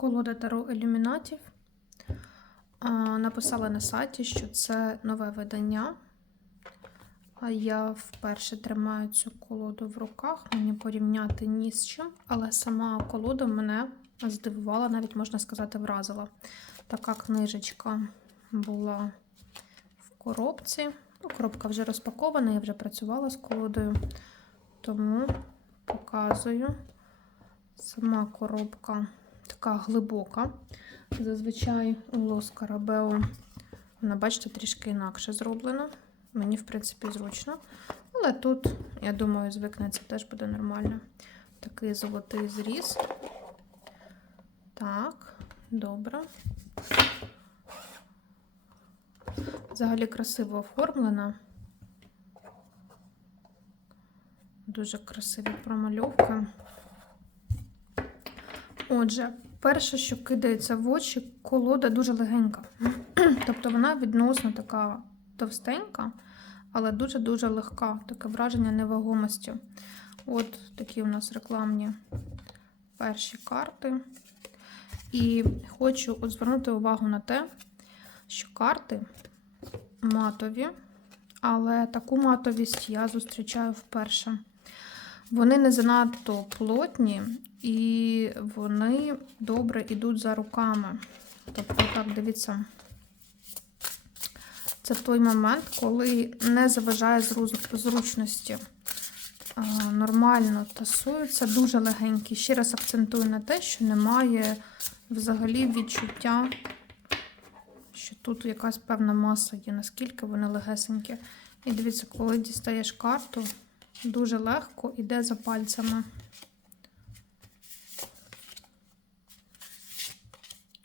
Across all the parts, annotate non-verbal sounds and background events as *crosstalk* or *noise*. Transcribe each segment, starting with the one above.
колода Таро Ілюмінатів. Написала на сайті, що це нове видання. Я вперше тримаю цю колоду в руках, мені порівняти ні з чим, але сама колода мене здивувала, навіть можна сказати, вразила. Така книжечка була в коробці. Ну, коробка вже розпакована, я вже працювала з колодою, тому показую. Сама коробка така глибока. Зазвичай у Лос Карабео вона, бачите, трішки інакше зроблена. Мені, в принципі, зручно. Але тут, я думаю, звикнеться теж буде нормально. Такий золотий зріз. Так, добре. Взагалі красиво оформлена. Дуже красиві промальовки. Отже, перше, що кидається в очі, колода дуже легенька. *clears throat* Тобто вона відносно така товстенька, але дуже-дуже легка. Таке враження невагомості. От такі у нас рекламні перші карти. І хочу от звернути увагу на те, що карти матові, але таку матовість я зустрічаю вперше. Вони не занадто плотні і вони добре йдуть за руками. Тобто, так, дивіться, це той момент, коли не заважає зручності. Нормально тасуються, дуже легенькі. Ще раз акцентую на те, що немає взагалі відчуття, що тут якась певна маса є, наскільки вони легесенькі. І дивіться, коли дістаєш карту, дуже легко йде за пальцями.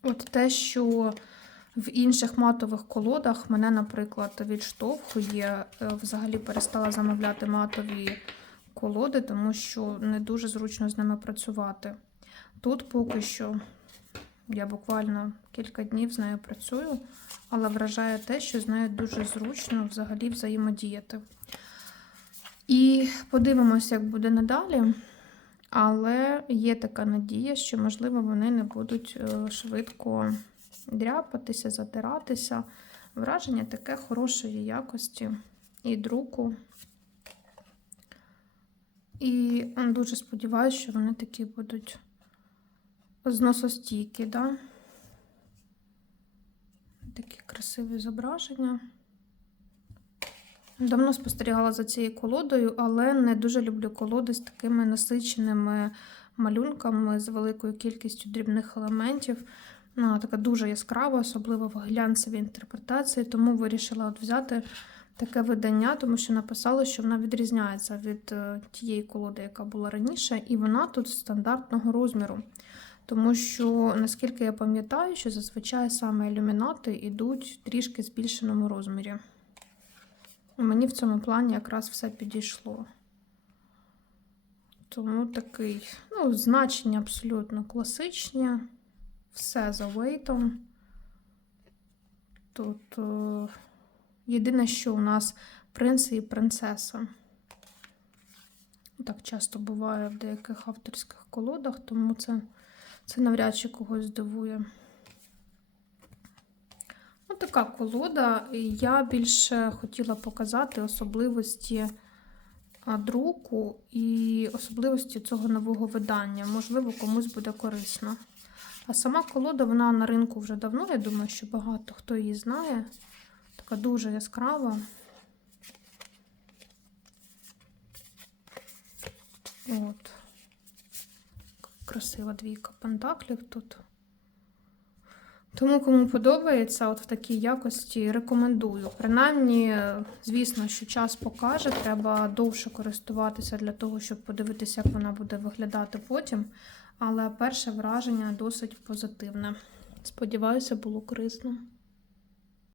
От те, що в інших матових колодах мене, наприклад, відштовхує, е, взагалі перестала замовляти матові колоди, тому що не дуже зручно з ними працювати. Тут поки що я буквально кілька днів з нею працюю, але вражає те, що з нею дуже зручно взагалі взаємодіяти. І подивимося, як буде надалі. Але є така надія, що, можливо, вони не будуть е, швидко дряпатися, затиратися. Враження таке хорошої якості і друку. І дуже сподіваюся, що вони такі будуть зносостійкі, да? Такі красиві зображення. Давно спостерігала за цією колодою, але не дуже люблю колоди з такими насиченими малюнками, з великою кількістю дрібних елементів. Вона така дуже яскрава, особливо в глянцевій інтерпретації, тому вирішила от взяти таке видання, тому що написали, що вона відрізняється від е, тієї колоди, яка була раніше, і вона тут стандартного розміру. Тому що, наскільки я пам'ятаю, що зазвичай саме ілюмінати йдуть трішки збільшеному розмірі. Мені в цьому плані якраз все підійшло. Тому такий, ну, значення абсолютно класичні. Все за вейтом. Тут о, єдине, що у нас принци і принцеса. Так часто буває в деяких авторських колодах, тому це, це навряд чи когось здивує. Ось така колода. Я більше хотіла показати особливості друку і особливості цього нового видання. Можливо, комусь буде корисно. А сама колода, вона на ринку вже давно, я думаю, що багато хто її знає. Така дуже яскрава. От. Красива двійка пентаклів тут. Тому, кому подобається, от в такій якості рекомендую. Принаймні, звісно, що час покаже, треба довше користуватися для того, щоб подивитися, як вона буде виглядати потім. Але перше враження досить позитивне. Сподіваюся, було корисно.